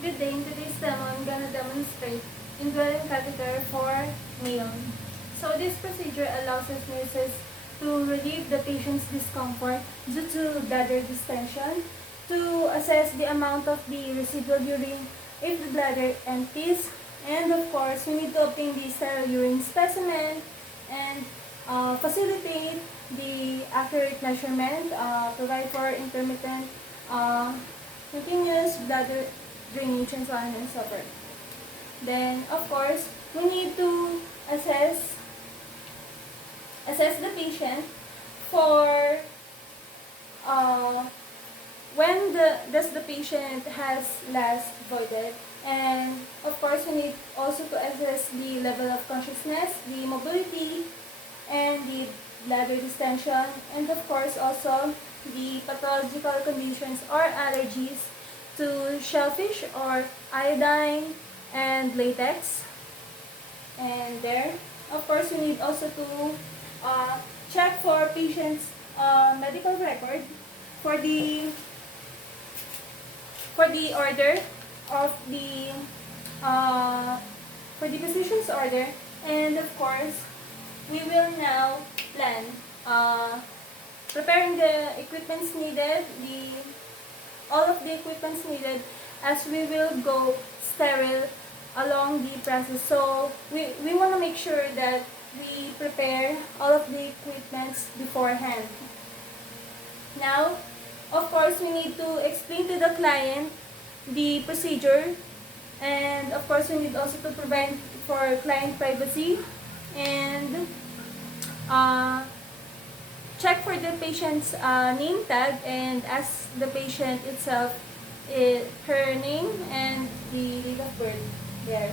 Good day. In today's demo, I'm gonna demonstrate indwelling catheter for male. So this procedure allows us nurses to relieve the patient's discomfort due to bladder distension, to assess the amount of the residual urine if the bladder empties, and of course, we need to obtain the sterile urine specimen and facilitate the accurate measurement, provide for intermittent continuous bladder drainage and so on and so forth. Then, of course, we need to assess the patient for when does the patient has last voided, and of course we need also to assess the level of consciousness, the mobility, and the bladder distension, and of course also the pathological conditions or allergies to shellfish or iodine and latex. And there, of course, we need also to check for patient's medical record for the order of the for the physician's order, and of course we will now plan preparing the equipments needed, all of the equipments needed, as we will go sterile along the process. So we want to make sure that we prepare all of the equipments beforehand. Now, of course, we need to explain to the client the procedure, and of course we need also to provide for client privacy, and check for the patient's name tag and ask the patient itself her name and the date of birth there.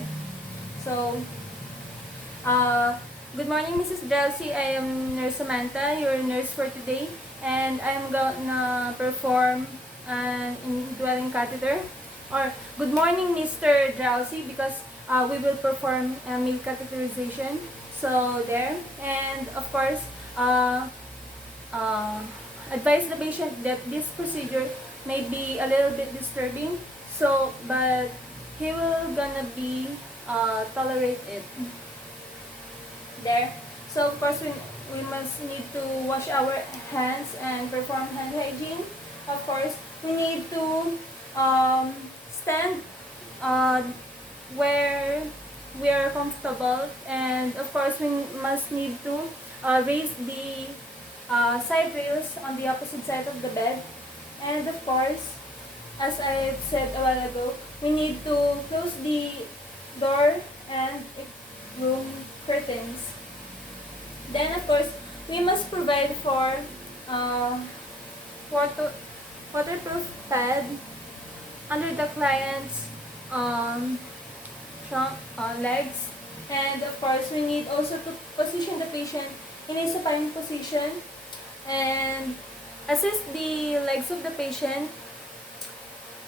So, good morning, Mrs. Delcy. I am Nurse Samantha, your nurse for today, and I'm gonna perform an indwelling catheter. Or good morning, Mr. Drowsy, because we will perform a male catheterization. So there, and of course, advise the patient that this procedure may be a little bit disturbing, so but he will gonna be tolerate it there. So of course we must need to wash our hands and perform hand hygiene. Of course we need to stand where we are comfortable, and of course we must need to raise the side rails on the opposite side of the bed, and of course, as I've said a while ago, we need to close the door and room curtains. Then of course, we must provide for waterproof pad under the client's legs, and of course we need also to position the patient in a supine position and assist the legs of the patient,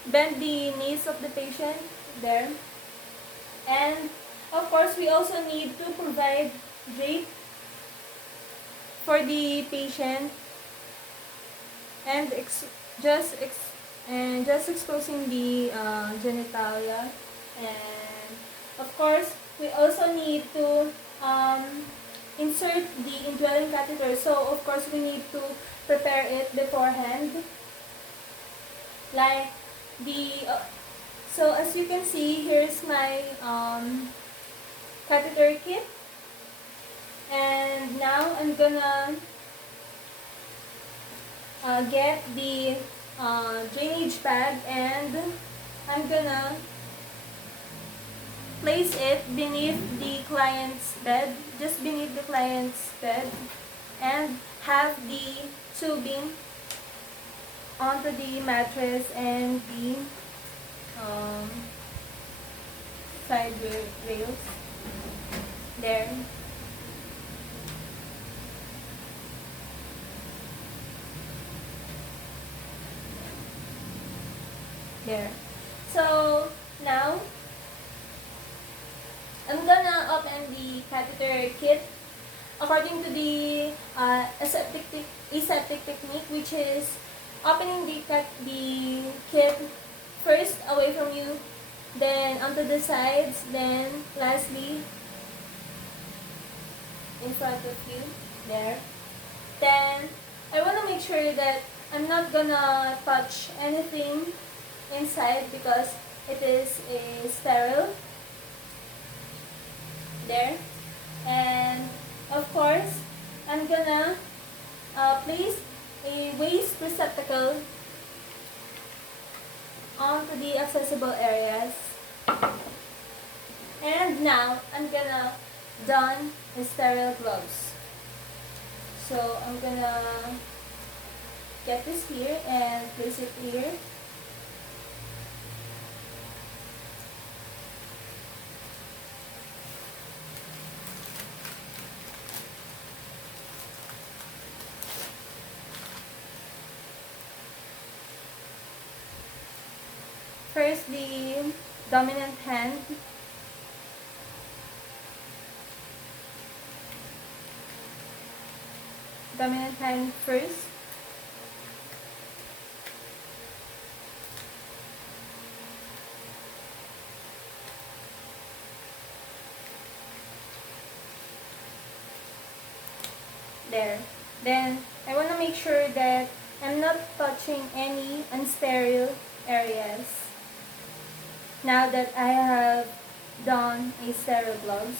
bend the knees of the patient there, and of course we also need to provide drape for the patient and just exposing the genitalia. And of course we also need to insert the indwelling catheter, so of course we need to prepare it beforehand, like the so as you can see, here's my catheter kit, and now I'm gonna get the drainage pad, and I'm gonna place it beneath the client's bed, just beneath the client's bed, and have the tubing onto the mattress and the side rails there. There. So now I'm gonna open the catheter kit according to the aseptic technique, which is opening the kit first away from you then onto the sides, then lastly in front of you, there. Then I want to make sure that I'm not gonna touch anything inside because it is a sterile, there. And of course, I'm gonna place a waste receptacle onto the accessible areas. And now, I'm gonna don the sterile gloves. So, I'm gonna get this here and place it here. First, the dominant hand. Dominant hand first. There. Then, I want to make sure that I'm not touching any unsterile areas. Now that I have done a sterile gloves.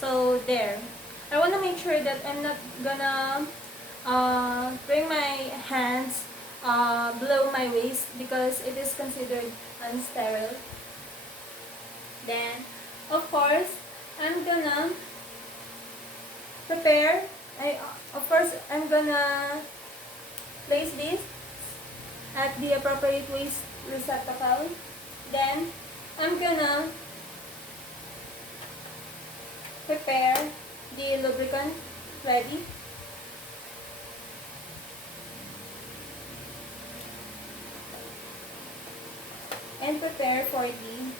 So there. I want to make sure that I'm not gonna bring my hands below my waist because it is considered unsterile. Then, of course, I'm gonna prepare. I'm gonna place this at the appropriate waste receptacle. Then, I'm gonna prepare the lubricant ready. And prepare for the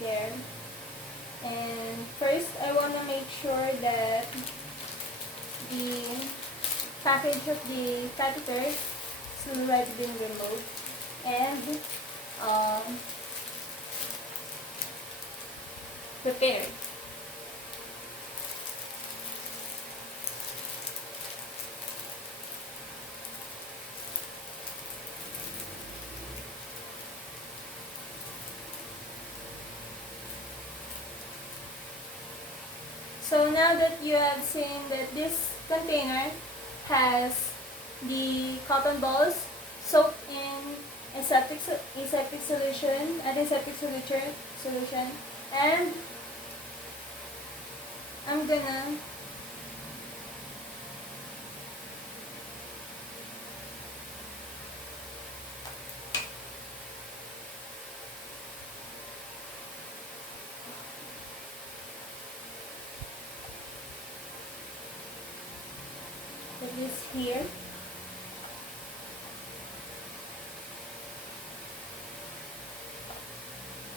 there. And first, I want to make sure that the package of the catheter is already been removed and prepared. So now that you have seen that this container has the cotton balls soaked in antiseptic solution, and I'm gonna put this here.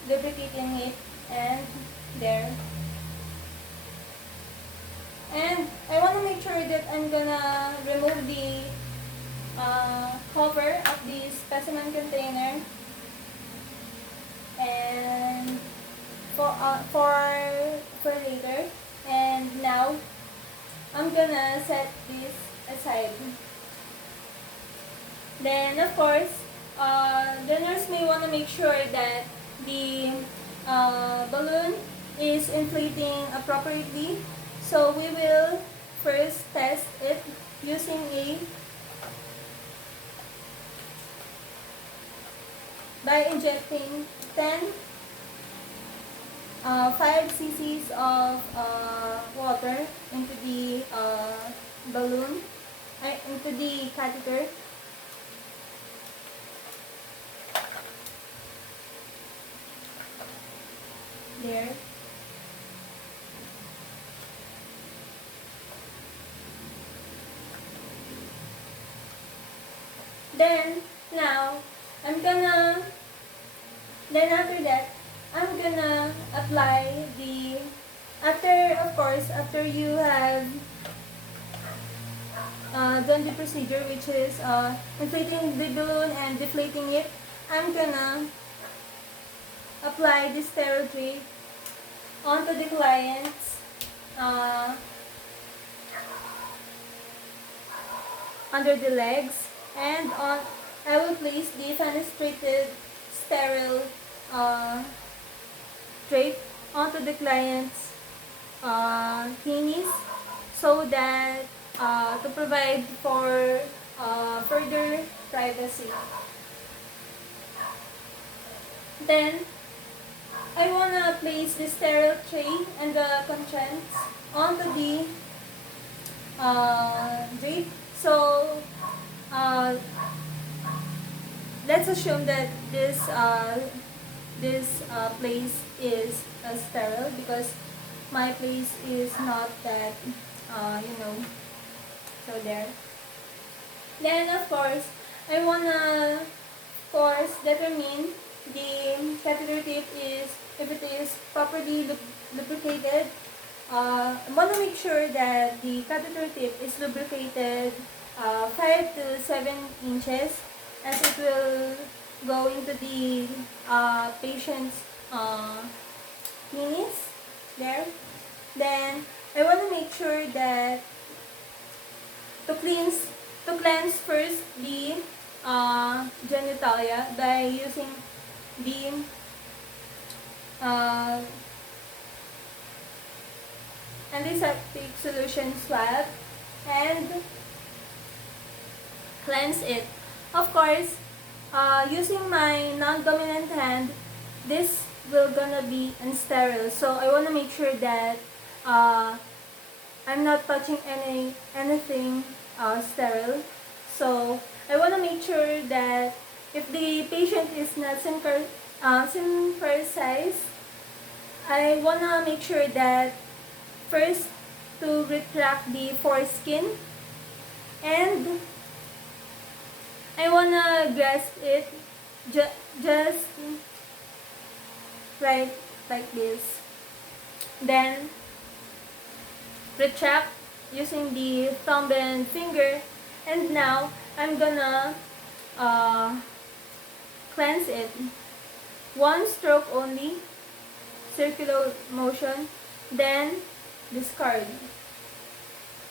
Lubricating it and there. And I want to make sure that I'm gonna remove the cover of the specimen container, and for later. And now I'm gonna set this aside. Then of course, the nurse may want to make sure that the balloon is inflating appropriately. So we will first test it using by injecting 5 cc's of water into the balloon, into the catheter. There. Then, now, I'm gonna, then after that, I'm gonna apply the, of course, after you have done the procedure, which is inflating the balloon and deflating it, I'm gonna apply the sterile drape onto the client's under the legs, and I will place the fenestrated sterile drape onto the client's penis, so that to provide for further privacy. Then I wanna place the sterile tray and the contents onto the drape. So let's assume that this place is sterile, because my place is not that so there. Then of course I wanna determine the catheter tip is, if it is properly lubricated. I want to make sure that the catheter tip is lubricated 5 to 7 inches, as it will go into the patient's penis there. Then I want to make sure that to cleanse first the genitalia by using the antiseptic solution swab and cleanse it. Of course, using my non-dominant hand, this will gonna be unsterile. So I want to make sure that I'm not touching anything sterile. So I want to make sure that if the patient is not synchronized, I want to make sure that first to retract the foreskin, and I want to grasp it just right like this. Then retract using the thumb and finger, and now I'm gonna cleanse it. One stroke only, circular motion, then discard.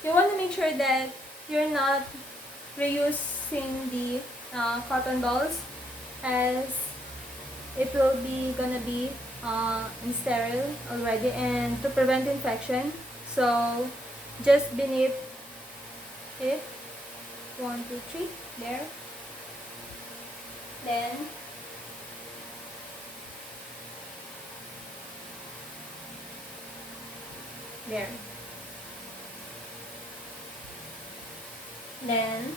You want to make sure that you're not reusing the cotton balls, as it will be gonna be sterile already, and to prevent infection. So just beneath it, 1, 2, 3, there. Then there. Then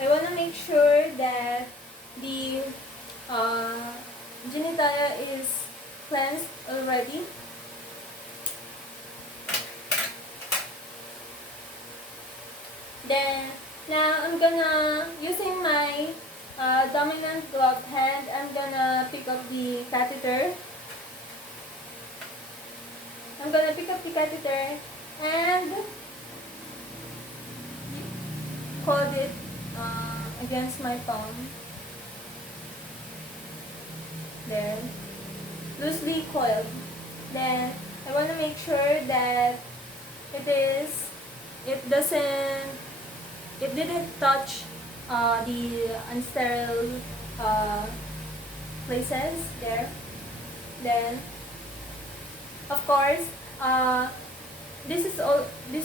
I want to make sure that the genitalia is cleansed already. Then now I'm gonna, using my dominant gloved hand, I'm gonna pick up the catheter. I'm gonna pick up the catheter and hold it against my palm. There, loosely coiled. Then I want to make sure that it didn't touch the unsterile places there. Then of course this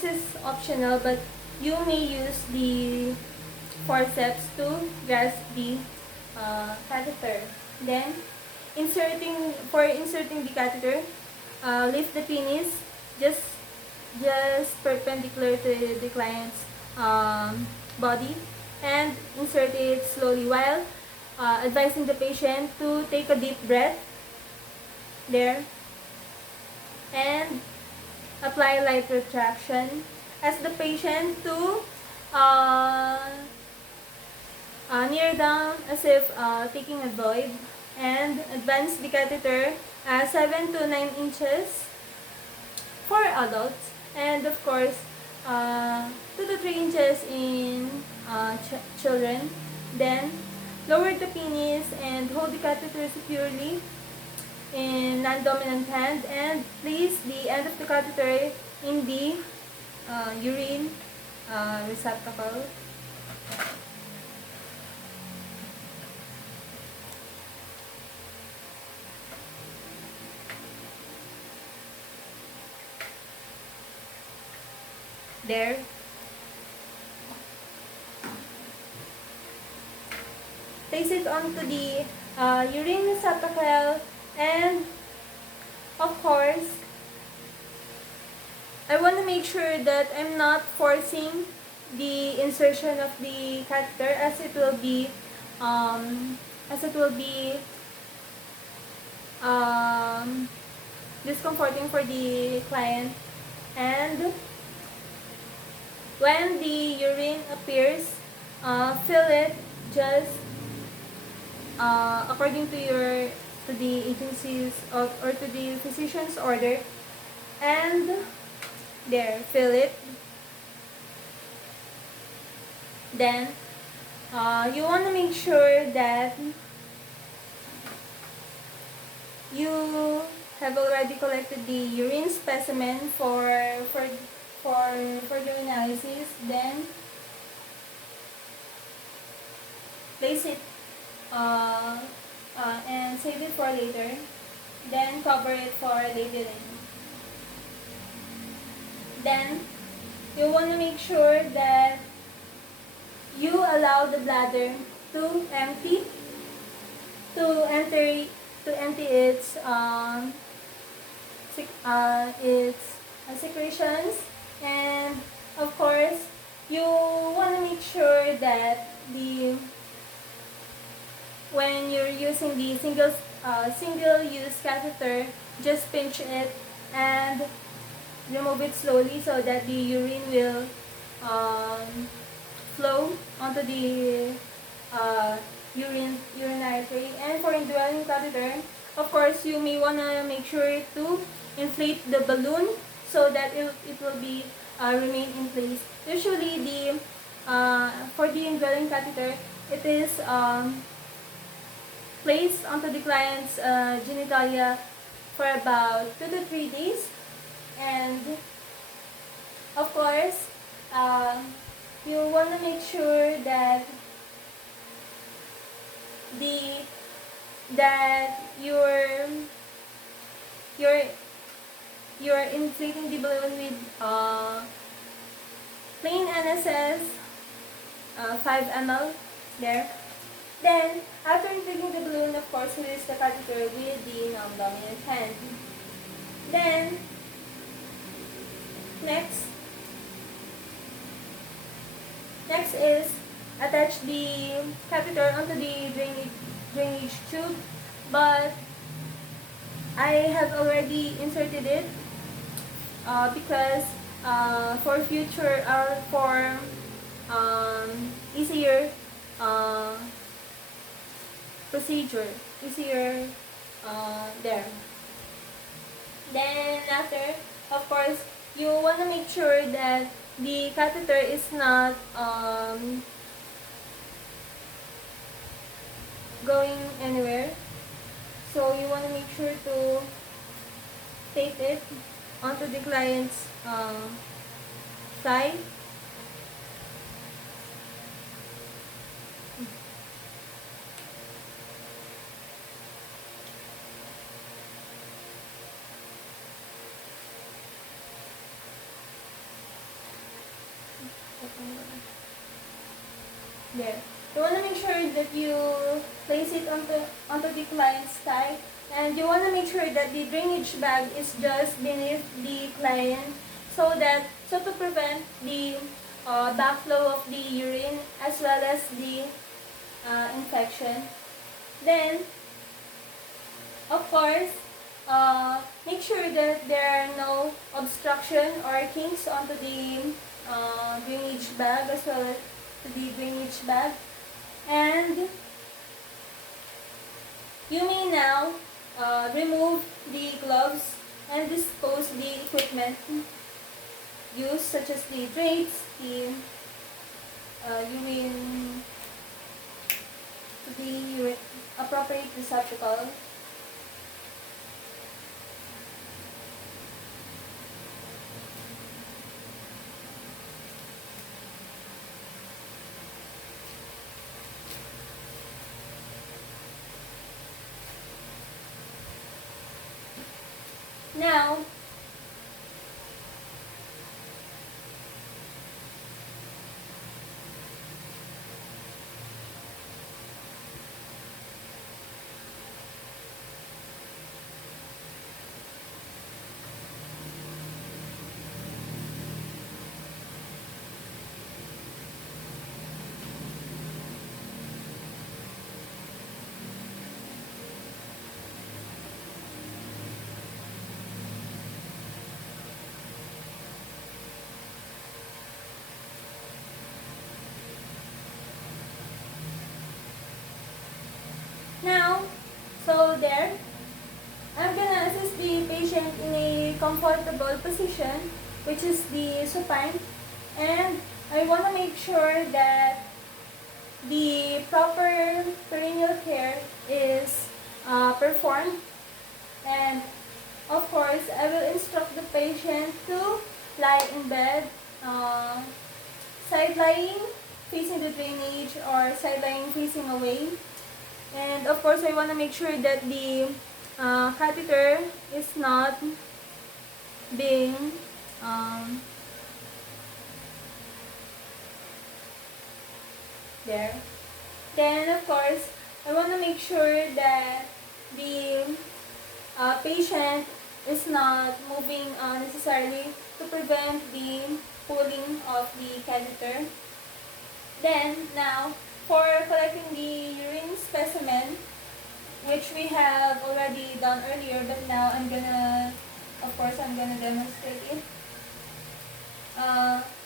is optional, but you may use the forceps to grasp the catheter. Then inserting the catheter, lift the penis just perpendicular to the client's body, and insert it slowly, while advising the patient to take a deep breath there, and apply light retraction. Ask the patient to near down as if taking a void, and advance the catheter 7 to 9 inches for adults, and of course 2 to 3 inches in children. Then lower the penis and hold the catheter securely in non-dominant hand, and place the end of the catheter in the urine receptacle. There. Place it onto the urine receptacle, and of course, I want to make sure that I'm not forcing the insertion of the catheter, as it will be discomforting for the client. And when the urine appears, fill it just according to the agency's or to the physician's order, and there, fill it. Then you want to make sure that you have already collected the urine specimen for further analysis. Then place it and save it for later. Then cover it for labeling. Then you want to make sure that you allow the bladder to empty, to empty its secretions. And of course, you want to make sure that when you're using the single-use catheter, just pinch it and remove it slowly so that the urine will flow onto the urinary tree. And for indwelling catheter, of course, you may want to make sure to inflate the balloon so that it will be remain in place. Usually, for the indwelling catheter, it is placed onto the client's genitalia for about 2 to 3 days. And of course, you want to make sure that you're inflating the balloon with plain NSS 5 ml there. Then after inflating the balloon, of course, release the catheter with the non-dominant hand. Then next is attach the catheter onto the drainage tube, but I have already inserted it because for future or for easier procedure, there. Then after, of course, you want to make sure that the catheter is not going anywhere. So you want to make sure to tape it onto the client's thigh. There. You want to make sure that you place it onto the client's thigh, and you want to make sure that the drainage bag is just beneath the client, so to prevent the backflow of the urine as well as the infection. Then, of course, make sure that there are no obstruction or kinks onto the drainage bag as well as to the drainage bag. And you may now remove the gloves and dispose the equipment used, such as the drapes, the urine, the appropriate receptacle. Now, so there, I'm gonna assist the patient in a comfortable position, which is the supine, and I want to make sure that the proper perineal care is performed, and of course I will instruct the patient to lie in bed, side lying facing the drainage or side lying facing away. And of course I want to make sure that the catheter is not being there. Then of course I want to make sure that the patient is not moving necessarily to prevent the pulling of the catheter. Then now, for collecting the urine specimen, which we have already done earlier, but now I'm gonna demonstrate it.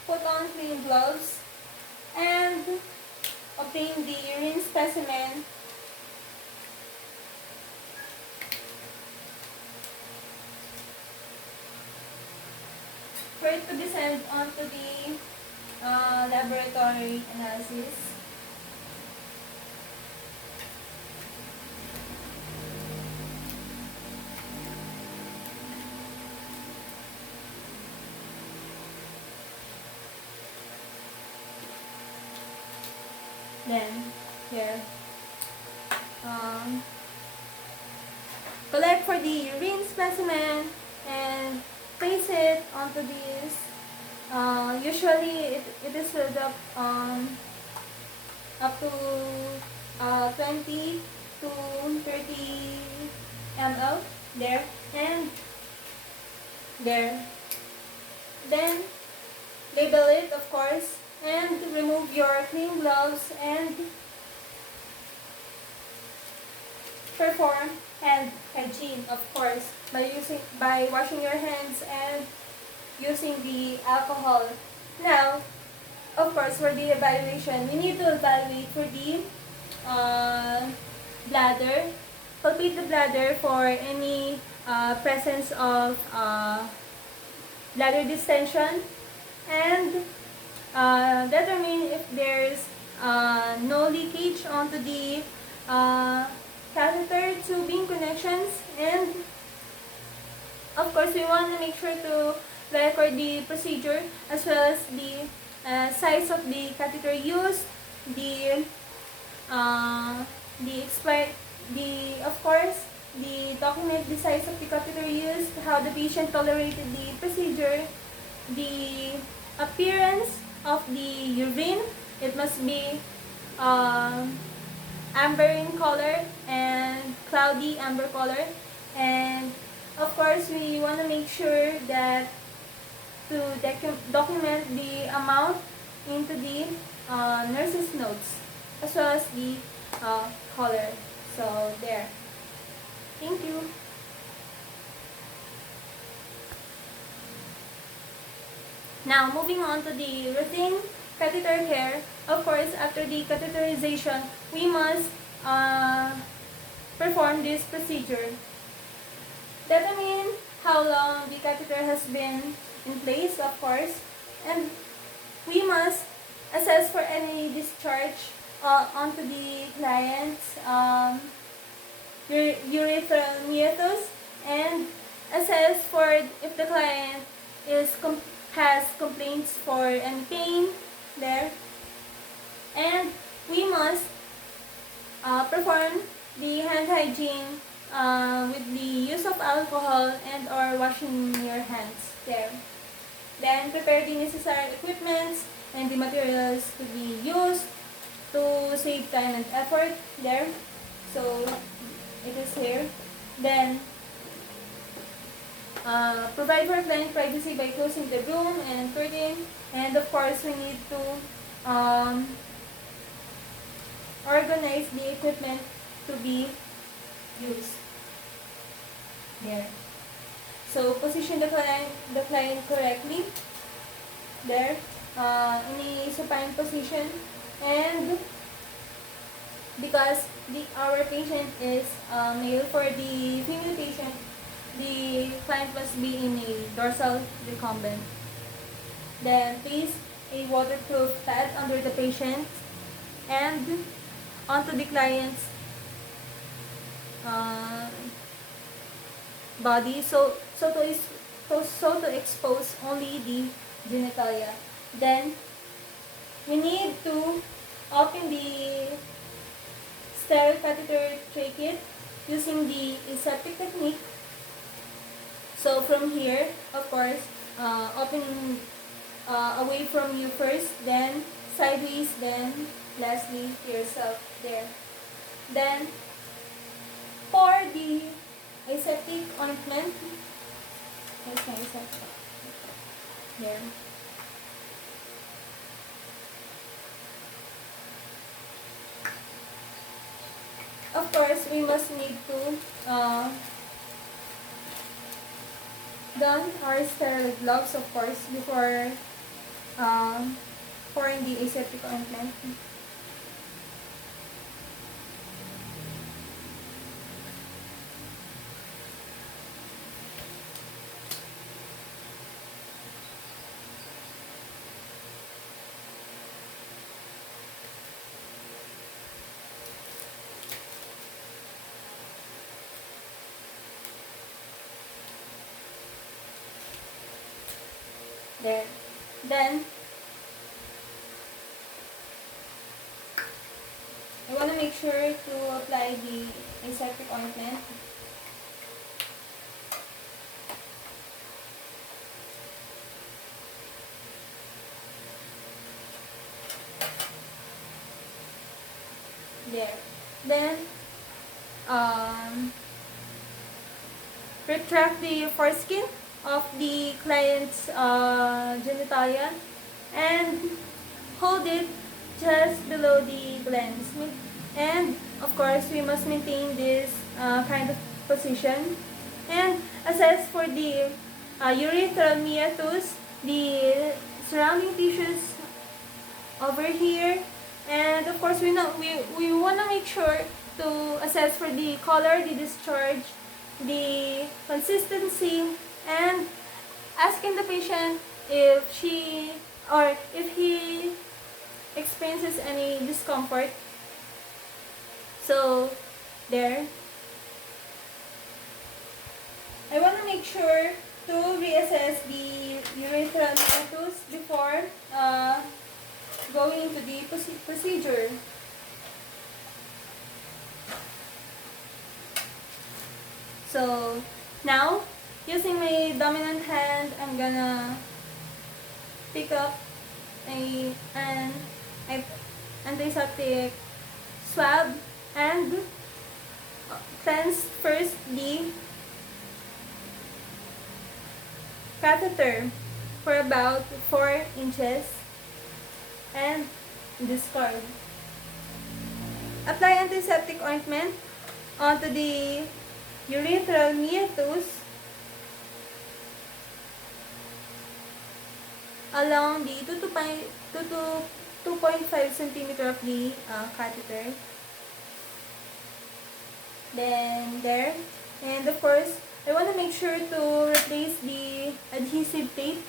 Put on clean gloves and obtain the urine specimen. For it to be sent onto the laboratory analysis. Then here, collect for the urine specimen and place it onto this. Usually it is filled up up to 20 to 30 ml there and there. Then label it, of course, and remove your clean gloves and perform hand hygiene, of course, by washing your hands and using the alcohol. Now, of course, for the evaluation, you need to evaluate for the bladder. Palpate the bladder for any presence of bladder distension, and determine if there's no leakage onto the catheter tubing connections. And of course, we want to make sure to record the procedure as well as the size of the catheter used, the document the size of the catheter used, how the patient tolerated the procedure, the appearance of the urine. It must be amber in color and cloudy amber color. And of course, we want to make sure that to document the amount into the nurse's notes as well as the color. So there. Thank you. Now moving on to the routine catheter care. Of course, after the catheterization, we must perform this procedure. Determine how long the catheter has been in place, of course, and we must assess for any discharge onto the client's urethral meatus, and assess for if the client has complaints for any pain there, and we must perform the hand hygiene with the use of alcohol and or washing your hands there. Then prepare the necessary equipments and the materials to be used to save time and effort there. So it is here. Then provide for client privacy by closing the room and curtain. And of course, we need to organize the equipment to be used there. So position the client correctly there in a supine position, and because our patient is male, for the female patient, the client must be in a dorsal recumbent. Then place a waterproof pad under the patient and onto the client's body, so to expose only the genitalia. Then we need to open the sterile catheter trachea using the aseptic technique. So from here, of course, open away from you first, then sideways, then lastly yourself there. Then pour the aseptic ointment. Here's my aseptic. There. Of course, we must need to don our sterile gloves, of course, before pouring the aseptic ointment. There. Then I want to make sure to apply the aseptic ointment. There. Then retract the foreskin of the client's genitalia and hold it just below the glands. And of course, we must maintain this kind of position and assess for the urethral meatus, the surrounding tissues over here. And of course, we want to make sure to assess for the color, the discharge, the consistency, and asking the patient if she or if he experiences any discomfort. So there, I want to make sure to reassess the urethral meatus before going into the procedure. So now, using my dominant hand, I'm gonna pick up an antiseptic swab and cleanse first the catheter for about 4 inches and discard. Apply antiseptic ointment onto the urethral meatus along the 2.5 centimeter of the catheter. Then there, and of course, I want to make sure to replace the adhesive tape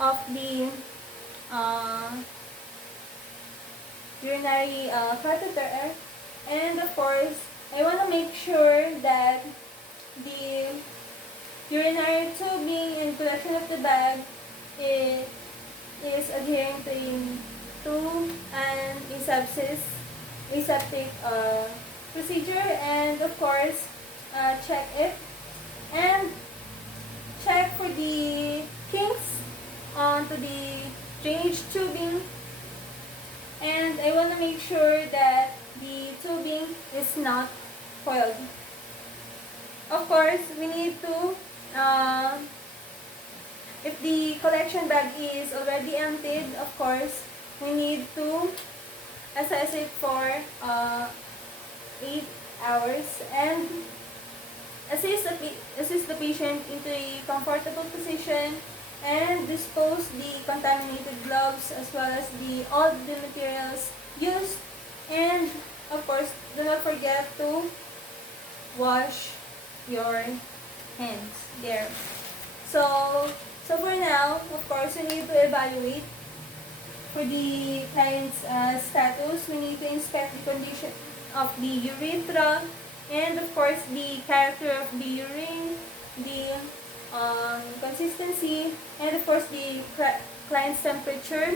of the uh, urinary catheter, and of course, I want to make sure that the urinary tubing and collection of the bag is adhering to an aseptic procedure, and of course, check it and check for the kinks onto the drainage tubing, and I want to make sure that the tubing is not coiled. Of course, we need to, if the collection bag is already emptied, of course, we need to assess it for 8 hours and assist the patient into a comfortable position and dispose the contaminated gloves as well as all the materials used, and of course do not forget to wash your hands there. So for now, of course, we need to evaluate for the client's status. We need to inspect the condition of the urethra, and of course the character of the urine, the consistency, and of course the client's temperature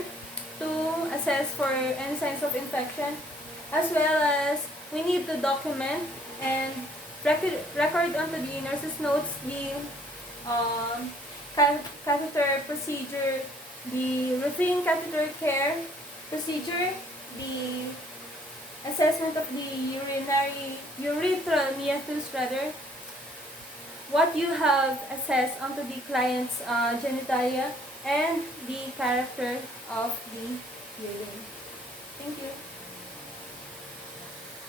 to assess for any signs of infection, as well as we need to document and record onto the nurse's notes the catheter procedure, the routine catheter care procedure, the assessment of the urethral meatus rather, what you have assessed onto the client's genitalia, and the character of the urine. Thank you.